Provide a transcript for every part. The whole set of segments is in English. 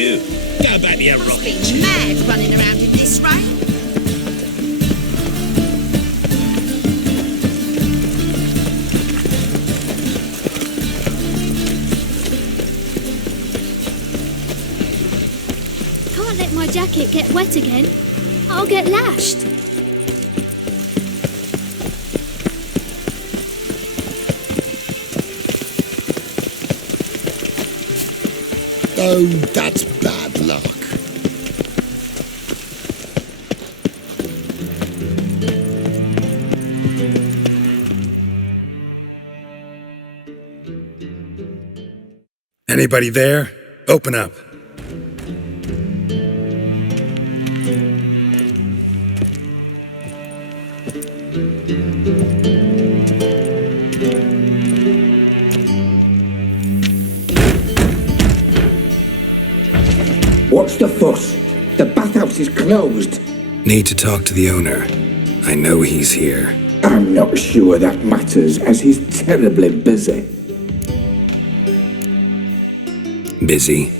you. Go back to your Must rocket. be mad running around in this rain. Can't let my jacket get wet again. I'll get lashed. Oh, that's bad luck. Anybody there? Open up. What's the fuss? The bathhouse is closed. Need to talk to the owner. I know he's here. I'm not sure that matters, as he's terribly busy. Busy?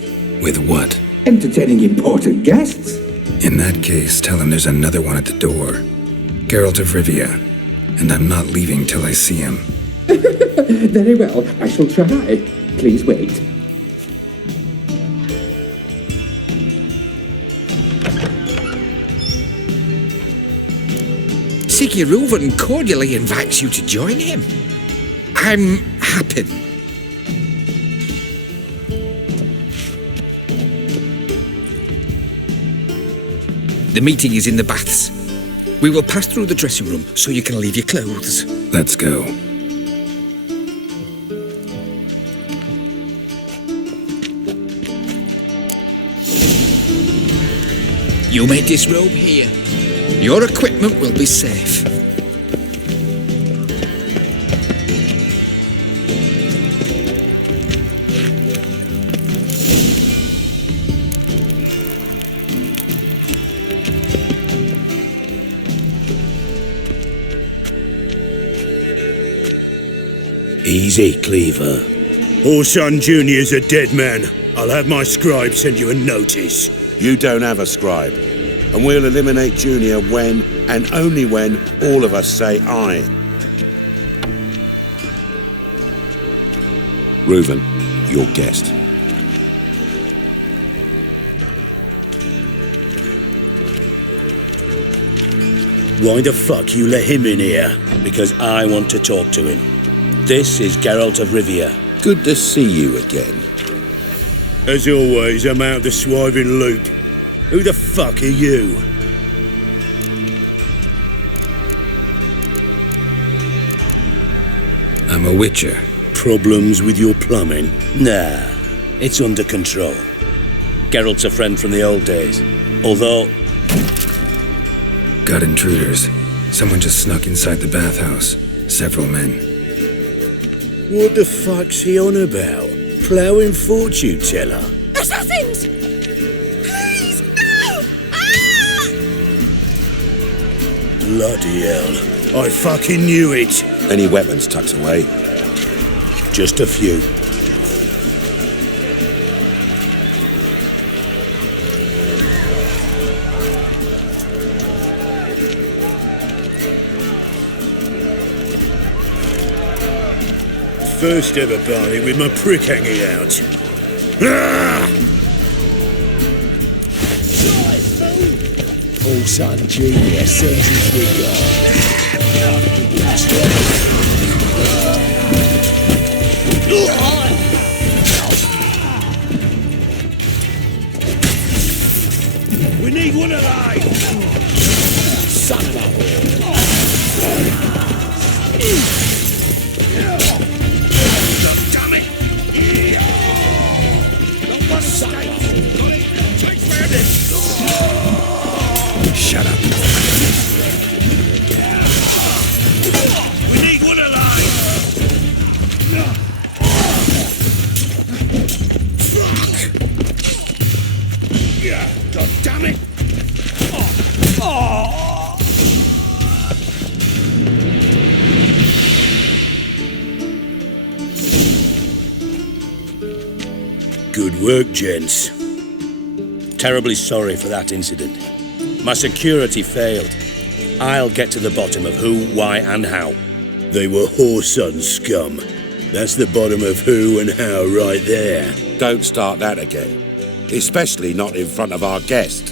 With what? Entertaining important guests. In that case, tell him there's another one at the door. Geralt of Rivia. And I'm not leaving till I see him. Very well, I shall try. Please wait. Sigi Reuven cordially invites you to join him. I'm happy. The meeting is in the baths. We will pass through the dressing room so you can leave your clothes. Let's go. You may disrobe here. Your equipment will be safe. Easy, Cleaver. Orson Jr.'s a dead man. I'll have my scribe send you a notice. You don't have a scribe. And we'll eliminate Junior when, and only when, all of us say aye. Reuven, your guest. Why the fuck you let him in here? Because I want to talk to him. This is Geralt of Rivia. Good to see you again. As always, I'm out of the swiving loop. Who the fuck are you? I'm a witcher. Problems with your plumbing? Nah, it's under control. Geralt's a friend from the old days. Although... Got intruders. Someone just snuck inside the bathhouse. Several men. What the fuck's he on about? Ploughing fortune teller? Assassins! Please, no! Ah! Bloody hell. I fucking knew it. Any weapons tucked away? Just a few. First ever party with my prick hanging out. Ah! Orson Jr. sends his regard. We need one alive! Son of a whore. Damn it! Shut up. We need one alive! Fuck! Yeah, God damn it! Good work, gents. Terribly sorry for that incident. My security failed. I'll get to the bottom of who, why, and how. They were whoreson scum. That's the bottom of who and how right there. Don't start that again. Especially not in front of our guest.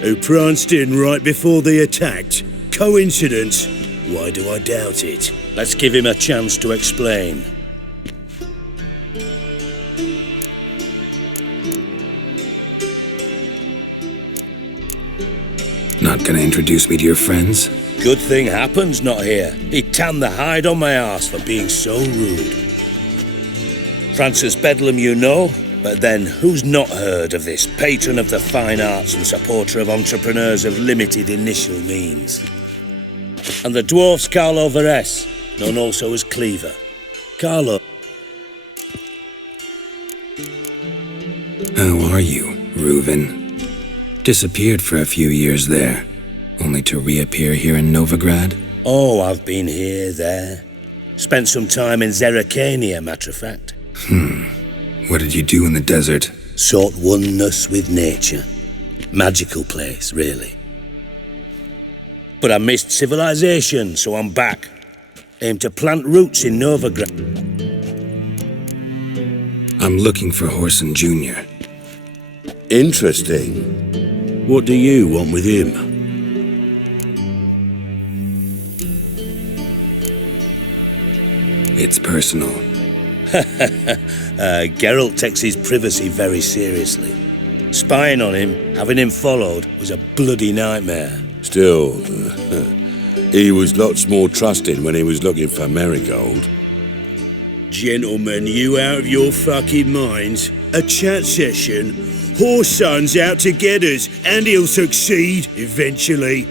Who pranced in right before they attacked. Coincidence? Why do I doubt it? Let's give him a chance to explain. Not gonna introduce me to your friends? Good thing Happen's not here. He tanned the hide on my arse for being so rude. Francis Bedlam you know, but then who's not heard of this patron of the fine arts and supporter of entrepreneurs of limited initial means? And the dwarf's Carlo Veres, known also as Cleaver. Carlo. How are you, Reuven? Disappeared for a few years there, only to reappear here in Novigrad? Oh, I've been here, there. Spent some time in Zeracania, matter of fact. What did you do in the desert? Sought oneness with nature. Magical place, really. But I missed civilization, so I'm back. Aim to plant roots in Novigrad. I'm looking for Whoreson Jr. Interesting. What do you want with him? It's personal. Geralt takes his privacy very seriously. Spying on him, having him followed, was a bloody nightmare. Still, he was lots more trusting when he was looking for Marigold. Gentlemen, you out of your fucking minds? A chat session? Whoreson's out to get us, and he'll succeed, eventually.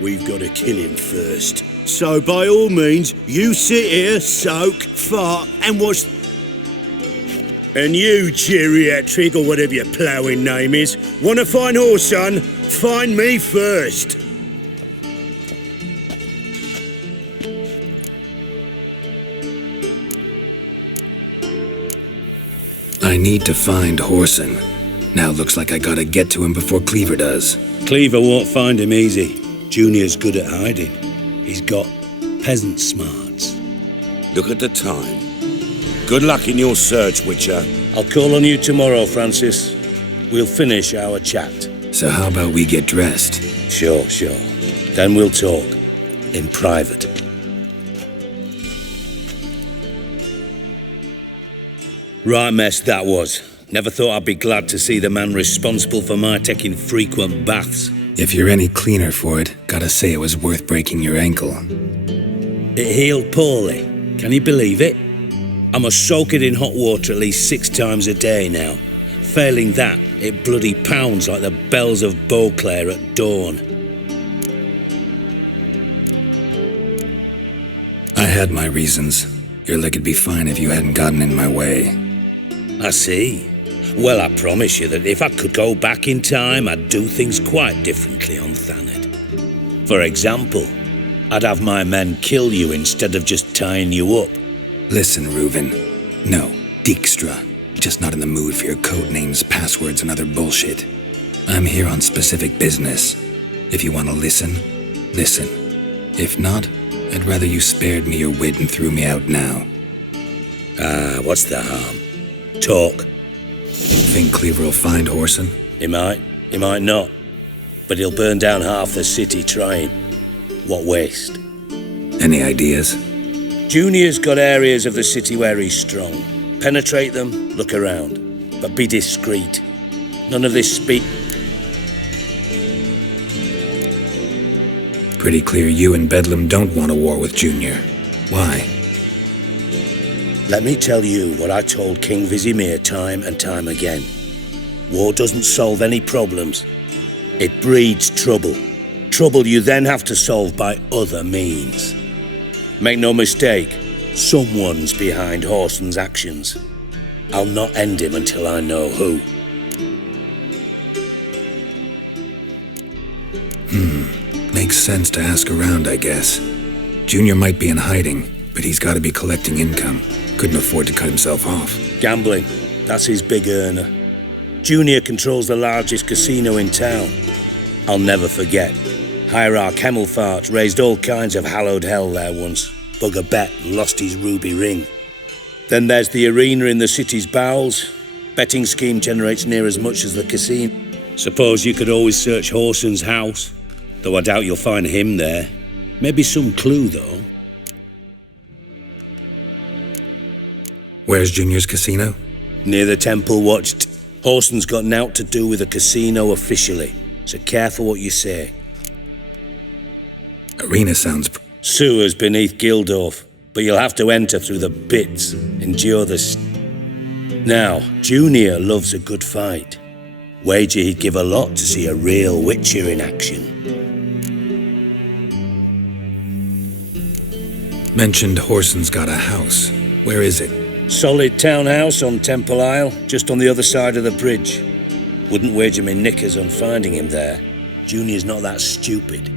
We've got to kill him first. So by all means, you sit here, soak, fart, and watch... And you, geriatric, or whatever your ploughing name is, want to find Whoreson? Find me first. I need to find Whoreson. Now looks like I gotta get to him before Cleaver does. Cleaver won't find him easy. Junior's good at hiding. He's got peasant smarts. Look at the time. Good luck in your search, Witcher. I'll call on you tomorrow, Francis. We'll finish our chat. So how about we get dressed? Sure. Then we'll talk. In private. Right mess that was. Never thought I'd be glad to see the man responsible for my taking frequent baths. If you're any cleaner for it, gotta say it was worth breaking your ankle. It healed poorly. Can you believe it? I must soak it in hot water at least 6 times a day now. Failing that, it bloody pounds like the bells of Beauclair at dawn. I had my reasons. Your leg would be fine if you hadn't gotten in my way. I see. Well, I promise you that if I could go back in time, I'd do things quite differently on Thanet. For example, I'd have my men kill you instead of just tying you up. Listen, Reuven. No, Dijkstra. Just not in the mood for your code names, passwords, and other bullshit. I'm here on specific business. If you want to listen, listen. If not, I'd rather you spared me your wit and threw me out now. What's the harm? Talk. Think Cleaver will find Whoreson? He might not. But he'll burn down half the city trying. What waste? Any ideas? Junior's got areas of the city where he's strong. Penetrate them, look around. But be discreet. None of this speak... Pretty clear you and Bedlam don't want a war with Junior. Why? Let me tell you what I told King Vizimir time and time again. War doesn't solve any problems. It breeds trouble. Trouble you then have to solve by other means. Make no mistake, someone's behind Whoreson's actions. I'll not end him until I know who. Makes sense to ask around, I guess. Junior might be in hiding, but he's got to be collecting income. Couldn't afford to cut himself off. Gambling. That's his big earner. Junior controls the largest casino in town. I'll never forget. Hierarch Hemmelfart raised all kinds of hallowed hell there once. Bugger bet lost his ruby ring. Then there's the arena in the city's bowels. Betting scheme generates near as much as the casino. Suppose you could always search Horson's house, though I doubt you'll find him there. Maybe some clue, though. Where's Junior's casino? Near the Temple Watch. Horson's got naught to do with the casino officially, so careful what you say. Arena sounds... Sewers beneath Gildorf, but you'll have to enter through the bits, endure the... Now, Junior loves a good fight. Wager he'd give a lot to see a real Witcher in action. Mentioned Horson's got a house. Where is it? Solid townhouse on Temple Isle, just on the other side of the bridge. Wouldn't wager me knickers on finding him there. Junior's not that stupid.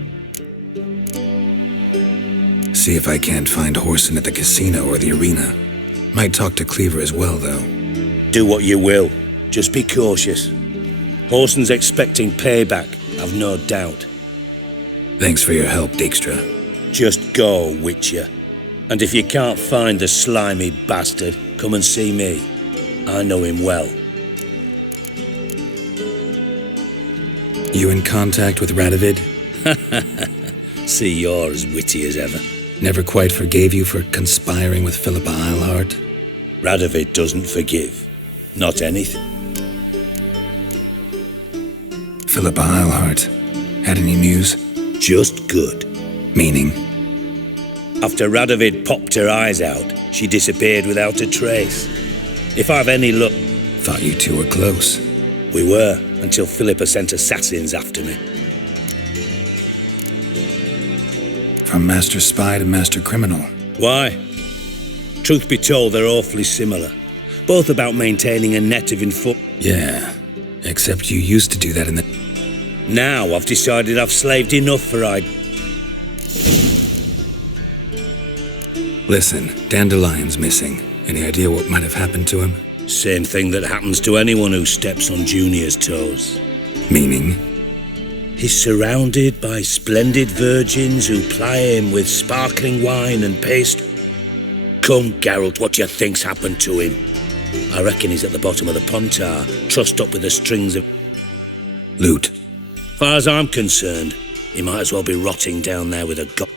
See if I can't find Horson at the casino or the arena. Might talk to Cleaver as well, though. Do what you will. Just be cautious. Horson's expecting payback, I've no doubt. Thanks for your help, Dijkstra. Just go, Witcher. And if you can't find the slimy bastard, come and see me. I know him well. You in contact with Radovid? See, you're as witty as ever. Never quite forgave you for conspiring with Philippa Eilhart? Radovid doesn't forgive. Not anything. Philippa Eilhart. Had any news? Just good. Meaning? After Radovid popped her eyes out, she disappeared without a trace. If I've any luck... Thought you two were close. We were, until Philippa sent assassins after me. From master spy to master criminal. Why? Truth be told, they're awfully similar. Both about maintaining a net of Yeah, except you used to do that in the... Now I've decided I've slaved enough for Listen, Dandelion's missing. Any idea what might have happened to him? Same thing that happens to anyone who steps on Junior's toes. Meaning? He's surrounded by splendid virgins who ply him with sparkling wine and pastry. Come, Geralt, what do you think's happened to him? I reckon he's at the bottom of the Pontar, trussed up with the strings of... Loot. Far as I'm concerned, he might as well be rotting down there with a god.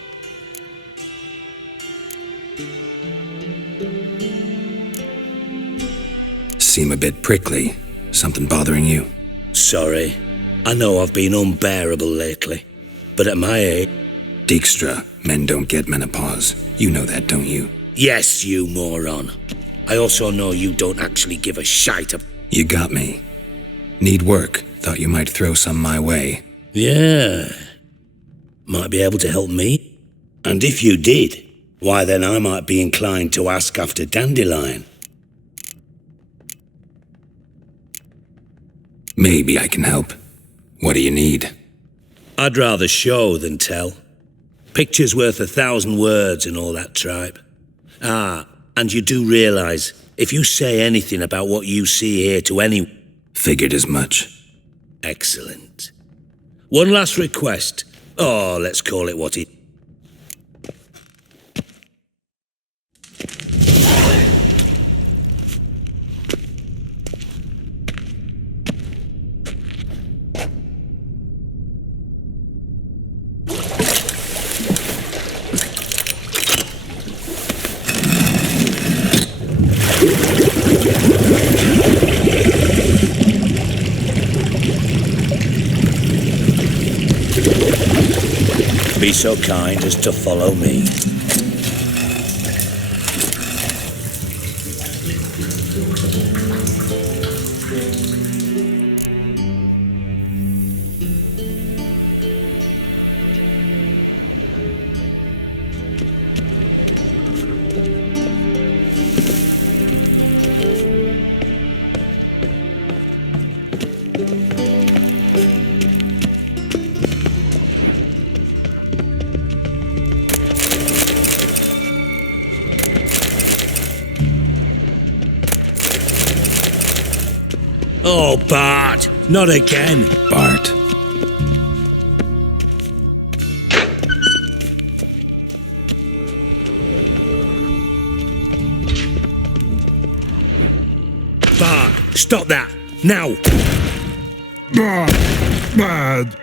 Seem a bit prickly. Something bothering you? Sorry. I know I've been unbearable lately. But at my age... Dijkstra, men don't get menopause. You know that, don't you? Yes, you moron. I also know you don't actually give a shite ab... You got me. Need work. Thought you might throw some my way. Yeah. Might be able to help me. And if you did, why then I might be inclined to ask after Dandelion. Maybe I can help. What do you need? I'd rather show than tell. Picture's worth 1,000 words and all that tripe. Ah, and you do realise, if you say anything about what you see here to any... Figured as much. Excellent. One last request. Oh, let's call it what it... Be so kind as to follow me. Oh, Bart, not again. Bart. Bart, stop that, now. Bad.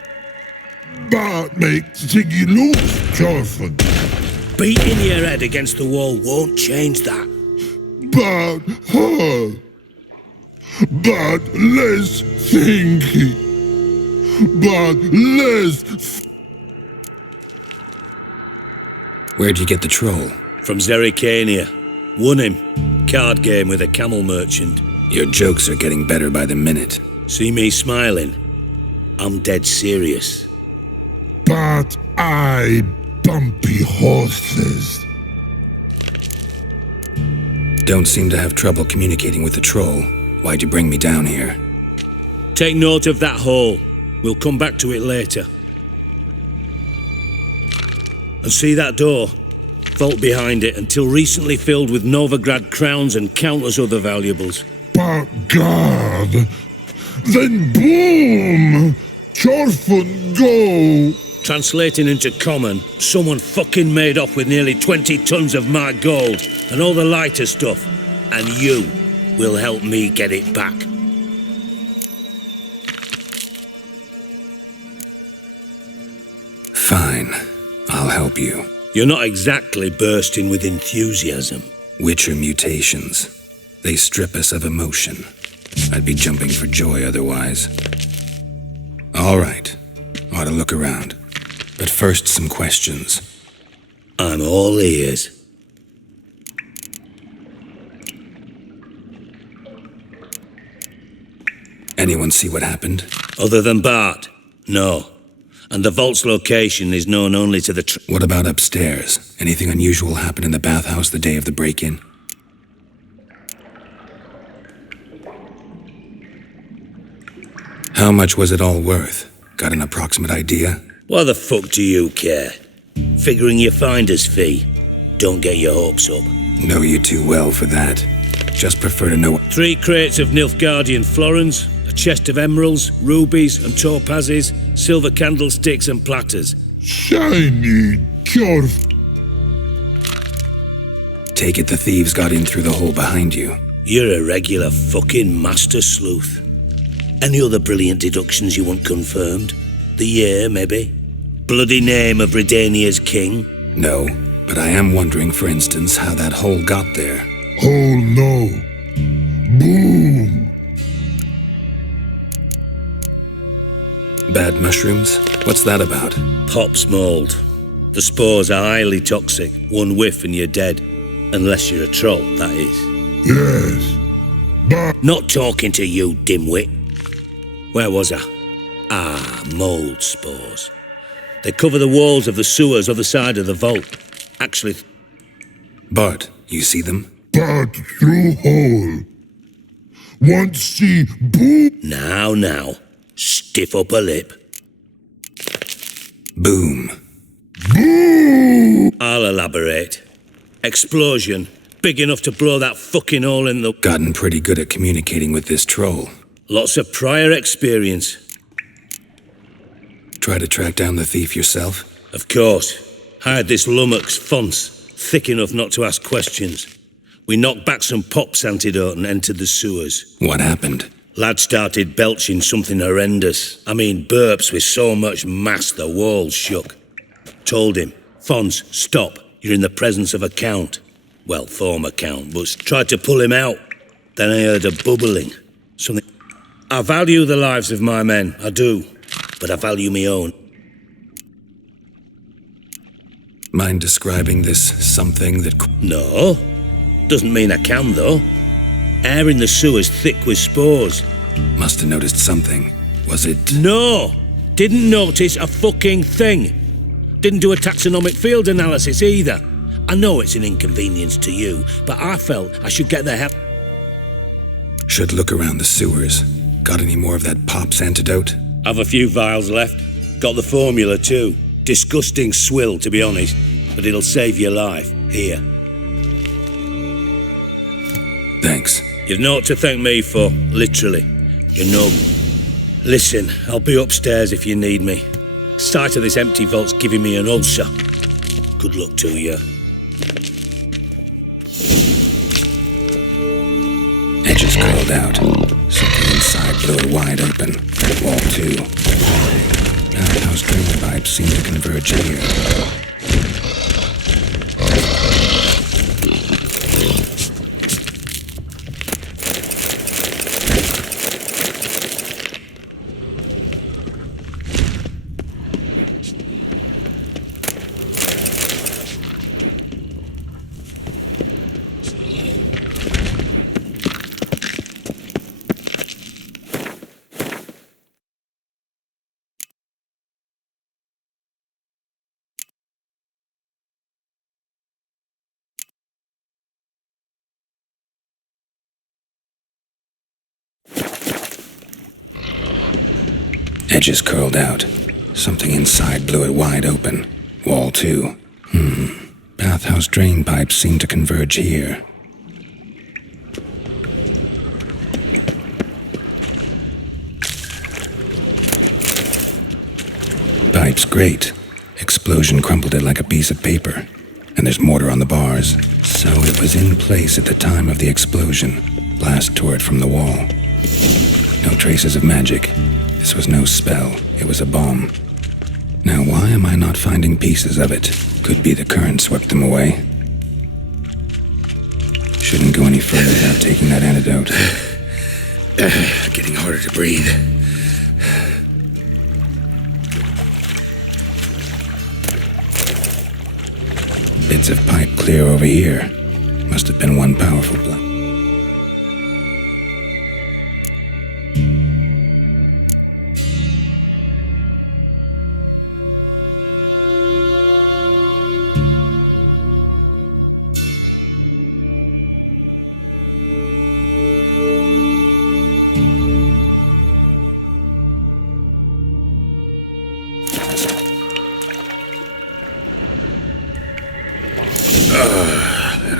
Bart makes Sigi Reuven. Beating your head against the wall won't change that. Bad hard. Bad less thinky. Bad less. Where'd you get the troll? From Zerrikania. Won him. Card game with a camel merchant. Your jokes are getting better by the minute. See me smiling? I'm dead serious. But I bumpy horses. Don't seem to have trouble communicating with the troll. Why'd you bring me down here? Take note of that hole. We'll come back to it later. And see that door? Vault behind it, until recently filled with Novigrad crowns and countless other valuables. But God, then boom! Chorfun go! Translating into common, someone fucking made off with nearly 20 tons of my gold and all the lighter stuff, and you will help me get it back. Fine, I'll help you. You're not exactly bursting with enthusiasm. Witcher mutations. They strip us of emotion. I'd be jumping for joy otherwise. All right, ought to look around. But first, some questions. I'm all ears. Anyone see what happened? Other than Bart? No. And the vault's location is known only to the What about upstairs? Anything unusual happen in the bathhouse the day of the break-in? How much was it all worth? Got an approximate idea? Why the fuck do you care? Figuring your finder's fee. Don't get your hopes up. Know you too well for that. Just prefer to know. 3 crates of Nilfgaardian florins, a chest of emeralds, rubies and topazes, silver candlesticks and platters. Shiny Chorf. Take it the thieves got in through the hole behind you. You're a regular fucking master sleuth. Any other brilliant deductions you want confirmed? The year, maybe? Bloody name of Redania's king? No, but I am wondering, for instance, how that hole got there. Oh no. Boom. Bad mushrooms? What's that about? Pop's mold. The spores are highly toxic. One whiff and you're dead. Unless you're a troll, that is. Yes. But Not talking to you, dimwit. Where was I? Ah, mold spores. They cover the walls of the sewers other side of the vault. Actually, Bart, you see them? but through hole. Once see boom. now. Stiff upper lip. Boom. I'll elaborate. Explosion. Big enough to blow that fucking hole in the... Gotten pretty good at communicating with this troll. Lots of prior experience. Try to track down the thief yourself? Of course. Hired this lummox, Fonce, thick enough not to ask questions. We knocked back some Pop's antidote and entered the sewers. What happened? Lad started belching something horrendous. I mean, burps with so much mass the walls shook. Told him, Fonce, stop. You're in the presence of a count. Well, former count, but tried to pull him out. Then I heard a bubbling. Something... I value the lives of my men, I do. But I value my own. Mind describing this something that... No. Doesn't mean I can, though. Air in the sewer's thick with spores. Must have noticed something. Was it... No! Didn't notice a fucking thing. Didn't do a taxonomic field analysis either. I know it's an inconvenience to you, but I felt I should get the hell... Should look around the sewers. Got any more of that Pop's antidote? Have a few vials left. Got the formula too. Disgusting swill, to be honest. But it'll save your life. Here. Thanks. You've naught to thank me for, literally. You're numb. Listen, I'll be upstairs if you need me. Sight of this empty vault's giving me an ulcer. Good luck to you. Edges curled out. Something inside blew it wide open. Wall 2. Bathhouse drain pipes seem to converge here. Edges curled out. Something inside blew it wide open. Wall 2. Bathhouse drain pipes seem to converge here. Pipes grate. Explosion crumpled it like a piece of paper. And there's mortar on the bars. So it was in place at the time of the explosion. Blast tore it from the wall. No traces of magic. This was no spell. It was a bomb. Now why am I not finding pieces of it? Could be the current swept them away. Shouldn't go any further without taking that antidote. Getting harder to breathe. Bits of pipe clear over here. Must have been one powerful blow.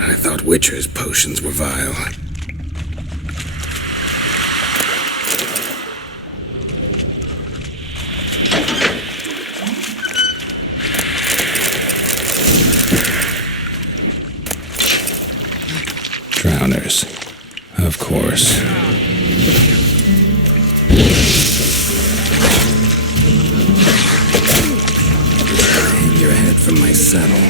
I thought Witcher's potions were vile. Drowners. Of course. Hang your head from my saddle.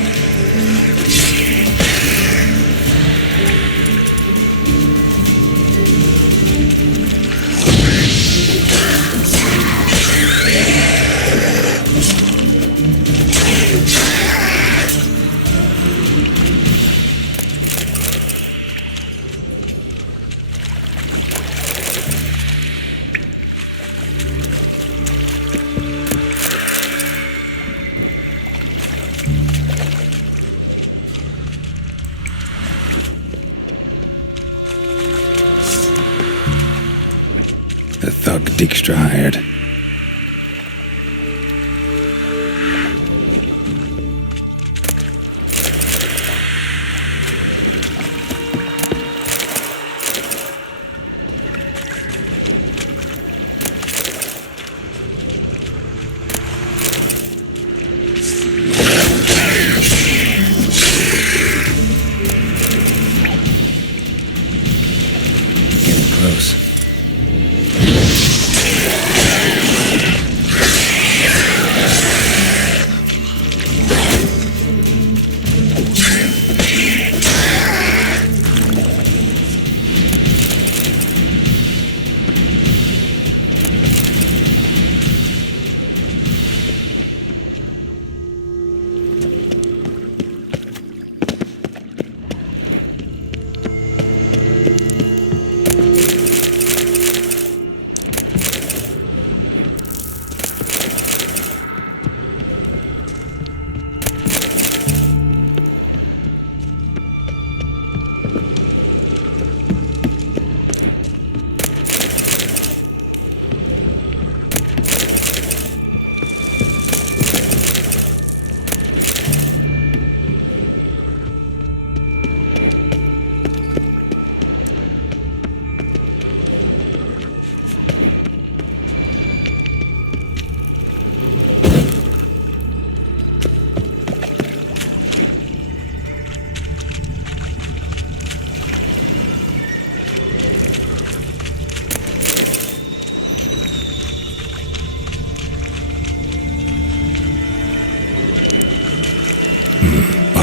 The thug Dijkstra hired. Getting close.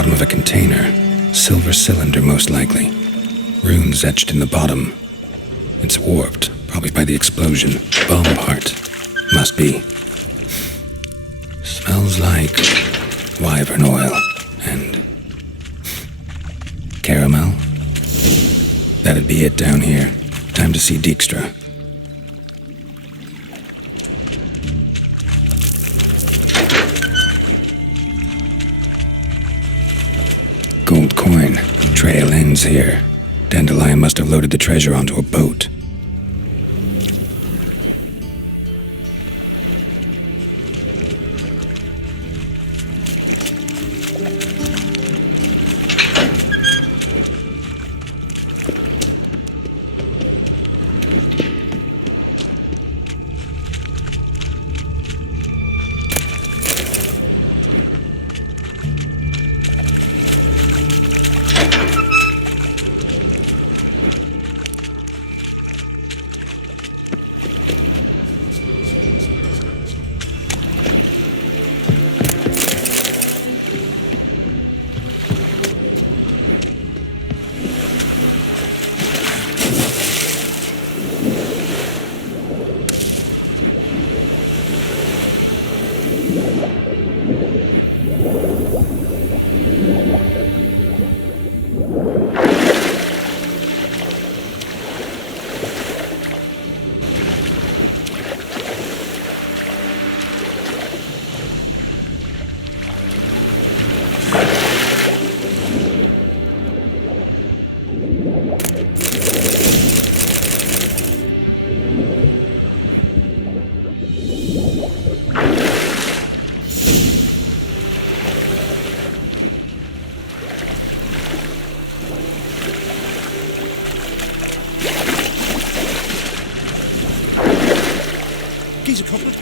bottom of a container. Silver cylinder, most likely. Runes etched in the bottom. It's warped, probably by the explosion. Bomb part. Must be. Smells like wyvern oil and caramel. That'd be it down here. Time to see Dijkstra. Gold coin. Trail ends here. Dandelion must have loaded the treasure onto a boat. Geezer covered.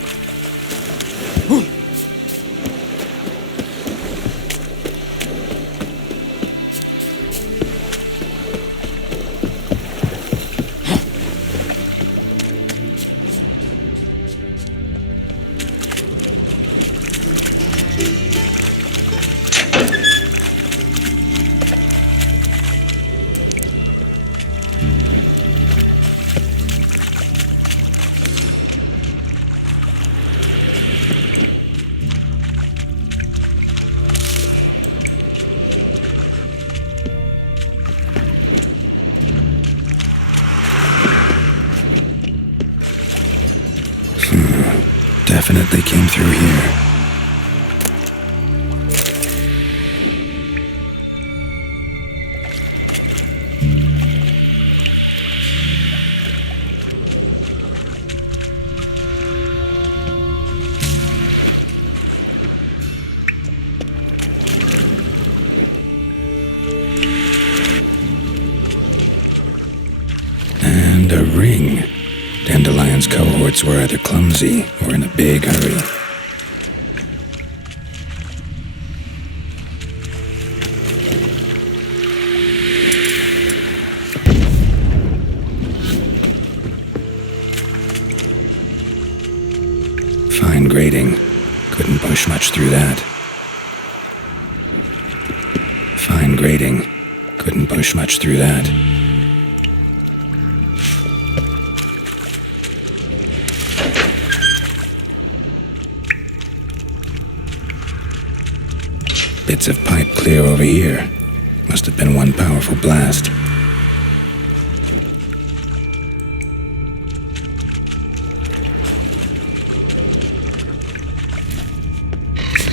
Definitely came through here. And a ring. Dandelion's cohorts were either clumsy or in a big hurry. Fine grading. Couldn't push much through that. Fine grading. Couldn't push much through that. Bits of pipe clear over here. Must have been one powerful blast.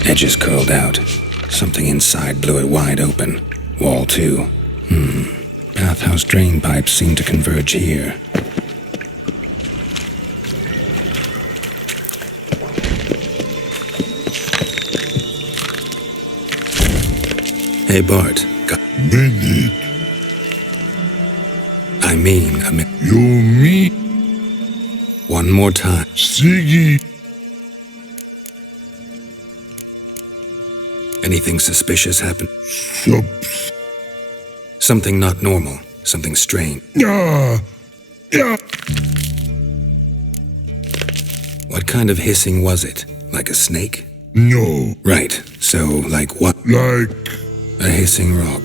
Edges curled out. Something inside blew it wide open. Wall too. Bathhouse drain pipes seem to converge here. Hey Bart, Minute. I mean a minute. You mean One more time. Sigi? Anything suspicious happen? Subs. Something not normal. Something strange. Yeah. What kind of hissing was it? Like a snake? No. Right. So, like what? Like A hissing rock.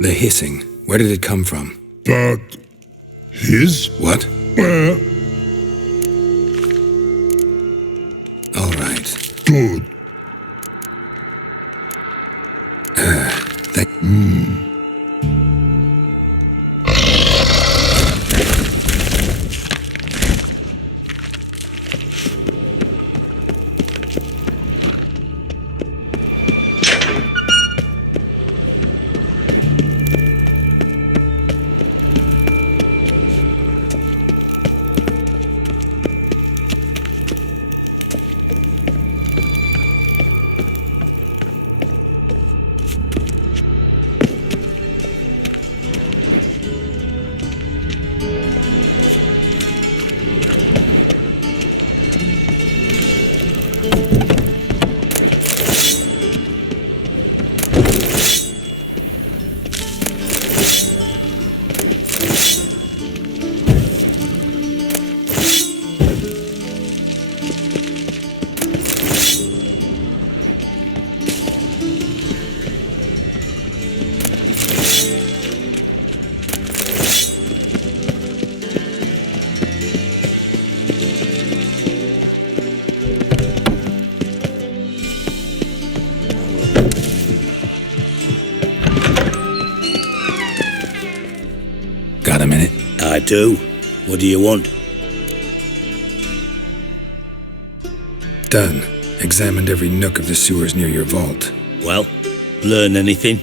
The hissing, where did it come from? That... his? What? Uh, All right. good. Got a minute? I do. What do you want? Done. Examined every nook of the sewers near your vault. Well, learn anything?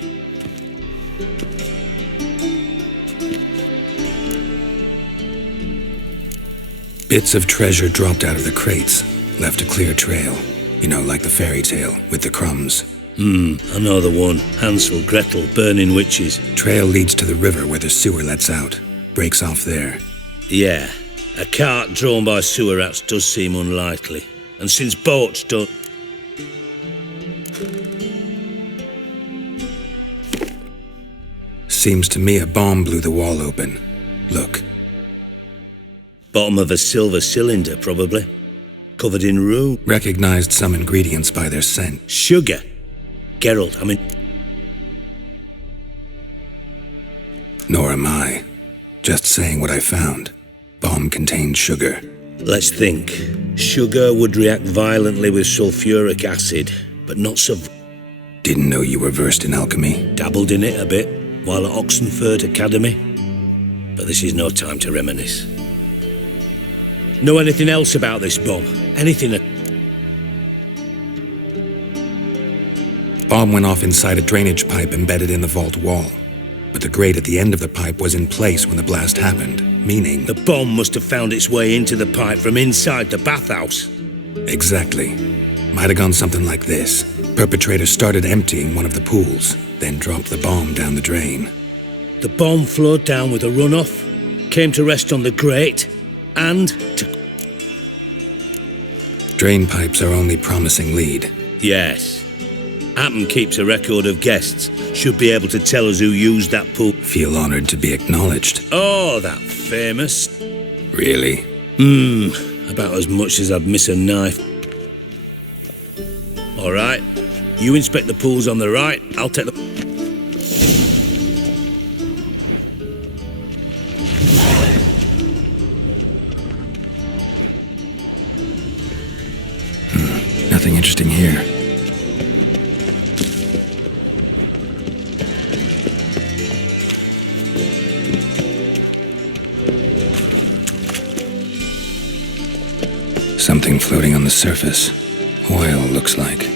Bits of treasure dropped out of the crates. Left a clear trail. You know, like the fairy tale, with the crumbs. I know the one. Hansel, Gretel, burning witches. Trail leads to the river where the sewer lets out. Breaks off there. Yeah, a cart drawn by sewer rats does seem unlikely. And since boats don't... Seems to me a bomb blew the wall open. Look. Bottom of a silver cylinder, probably. Covered in rue. Recognized some ingredients by their scent. Sugar. Geralt, I mean... Nor am I. Just saying what I found. Bomb contained sugar. Let's think. Sugar would react violently with sulfuric acid, but not so... Didn't know you were versed in alchemy. Dabbled in it a bit, while at Oxenford Academy. But this is no time to reminisce. Know anything else about this bomb? Anything at... Bomb went off inside a drainage pipe embedded in the vault wall. But the grate at the end of the pipe was in place when the blast happened, meaning... The bomb must have found its way into the pipe from inside the bathhouse. Exactly. Might have gone something like this. Perpetrator started emptying one of the pools, then dropped the bomb down the drain. The bomb flowed down with a runoff, came to rest on the grate, and to... Drain pipes are only promising lead. Yes. Appen keeps a record of guests. Should be able to tell us who used that pool. Feel honored to be acknowledged. Oh, that famous... Really? About as much as I'd miss a knife. All right. You inspect the pools on the right, I'll take the... Nothing interesting here. Something floating on the surface. Oil, looks like.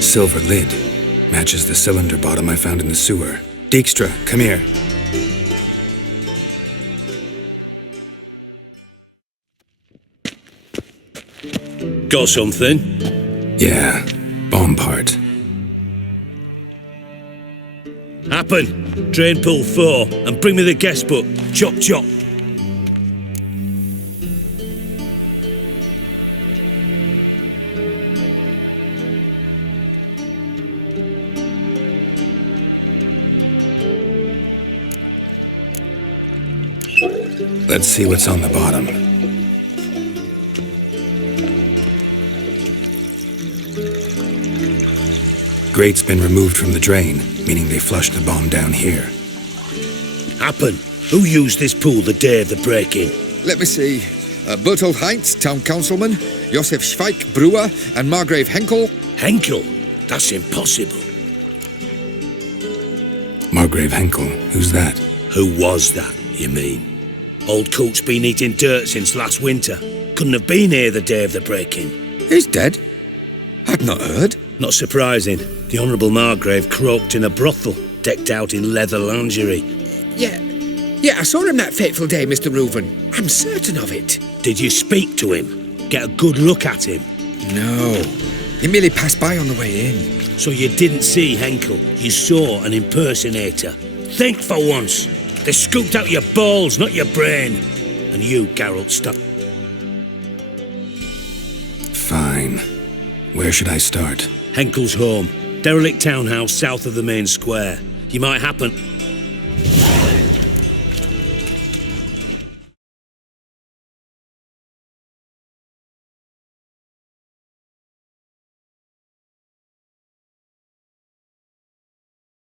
Silver lid. Matches the cylinder bottom I found in the sewer. Dijkstra, come here. Got something? Yeah, bomb part. Happen. Drain pool 4, and bring me the guest book. Chop chop. Let's see what's on the bottom. Grate's been removed from the drain, meaning they flushed the bomb down here. Happen. Who used this pool the day of the break-in? Let me see. WildHunt, town councilman, Josef Schweik, brewer, and Margrave Henkel. Henkel? That's impossible. Margrave Henkel? Who's that? Who was that, you mean? Old Coot's been eating dirt since last winter. Couldn't have been here the day of the break-in. He's dead? I'd not heard. Not surprising. The Honourable Margrave croaked in a brothel, decked out in leather lingerie. Yeah, I saw him that fateful day, Mr. Reuven. I'm certain of it. Did you speak to him? Get a good look at him? No. He merely passed by on the way in. So you didn't see Henkel, you saw an impersonator. Think for once. They scooped out your balls, not your brain. And you, Geralt, stop. Fine. Where should I start? Henkel's home. Derelict townhouse south of the main square. You might happen...